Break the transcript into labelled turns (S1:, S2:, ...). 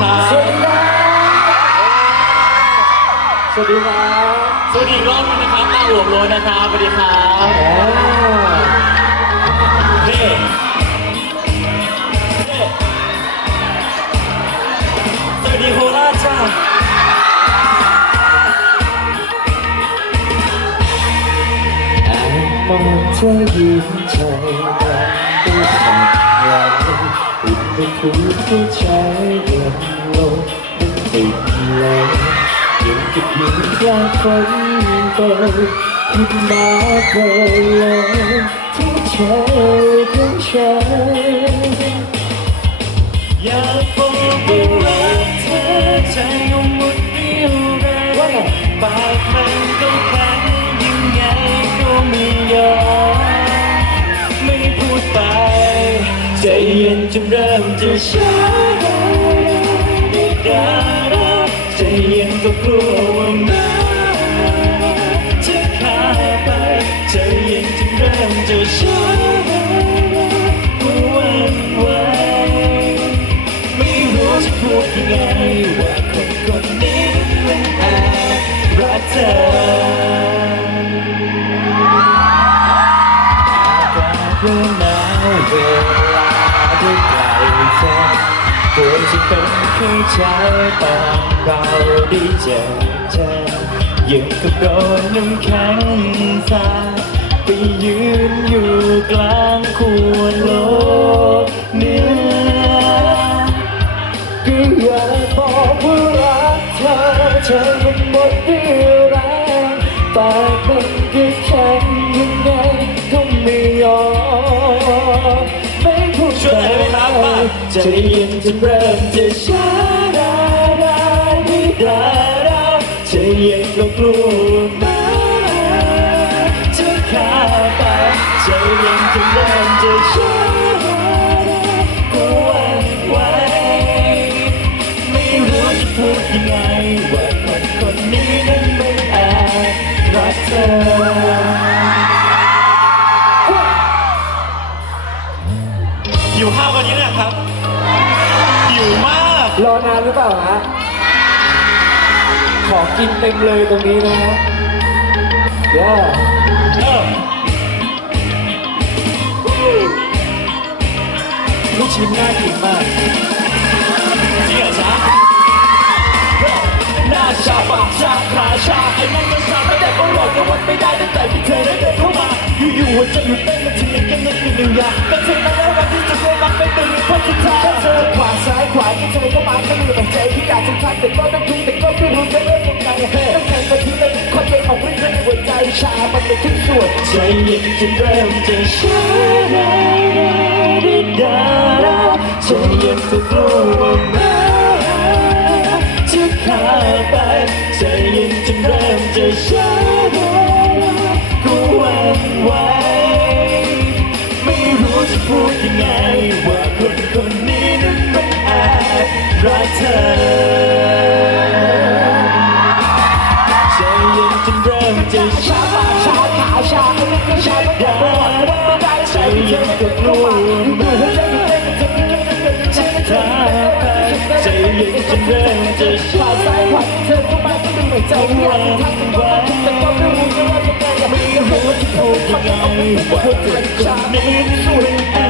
S1: ครับ
S2: สวัสดีครับ สวัสดีครับ
S1: สวัสดีรอบนึงนะครับต้าหัวโลนะครับ สวัสดีครับ
S2: อ่า
S1: เฮ้เฮ้สวัสดีโคราชจ้า
S2: แอบมองเธอยิ้มใจกันด้วยความรัก ติดไปคุยผู้ชายเดินลงมันติดเลยยังกับอยู่กลางฝนไปคิดมาเกยเลยที่เธอของฉัน
S1: อยากบอกว่ารักเธอใจก็หมดเรี่ยวแรงปากมันก็แข็ ย็นจนเริ่มจะช้าไม่ได้รักใจเย็นก็กลัวว่ามันจะขาดไปใจเย็นจนเริ่มจะช้าก็หวันไหวไม่รู้จะพูดยังไงว่าคนคนนี้มันแอบรักเธอ ควรจะเป็นแค่ใจตอนเราได้เจอเธอยังกับโดนน้ำแข็งสาไปยืนอยู่กลางขั้วโลกเหนื้อ
S2: ก็อยากบอกว่ารักเธอเธอมันหมดเรี่ยวแรงปากมันก็แข็งยังไง จเย็นจะเริ่มจะช้าได้ได้ไม่ได้แล้วใจเย็นก็กลัวมาจะขาดไปใจเย็นจะ
S1: เริ่ม
S2: อนานหรือเปล่าฮะขอกินเต็มเลยตรงนี้นะฮะเดี๋ยว
S1: เออลูกชิ้นน่ากินมากเหรอจ๊ะหน้าชาปากชาขาชาไอ้นั่นก็ชาไม่ได้ก็หลอกก็วัดไม่ได้ตั้งแต่ที่เธอได้เดินเข้ามา อยู่หัวใจหยุดเต้นมันถึงยังยังนึกอยู่หนึ่งอย่างก็เธอมาแล้ววันที่จะเดินรักไม่ตื่นเพราะสุดท้าย
S2: ถ้าเธอขวาซ้ายขวาที่เธอก็มาก็มีแต่ใจที่อยากจะทักแต่ก็ต้องทุกแต่ก็ไม่รู้จะเริ่มยังไงต้องแข่งกันที่เลยคนเป็นของวิ่องในหัวใจชามันเป็นทุกส่วน
S1: ใจเย็นจนเริ่มจะช้าได้ได้ได้ได้ใจเย็นก็กลัวว่าจะขาดไปใจเย็นจนเริ่มจะช้า พูดยังไงว่าคนคนนี้นั้นมันแอบรักเธอใจเย็นจนเริ่มจะชา
S2: ชาขาชาชาไม่ได้วัดไม่ได้ใจเย็นก็กลัวอยู่หัวใจอยู่เต้นจะมีจะมีจะมี
S1: ช้าใจเย็นจนเริ่มจะชา
S2: ซ้ายขวาเธอก็มาก็ดูเหมือนใจที่อยากจะทักแต่ก็ต้งแต่ก็ไม่รู้ว่า ยังไงไม่รู้ว่าที่โทร
S1: ยังไงว่าคนคนนี้นั้นมันแอ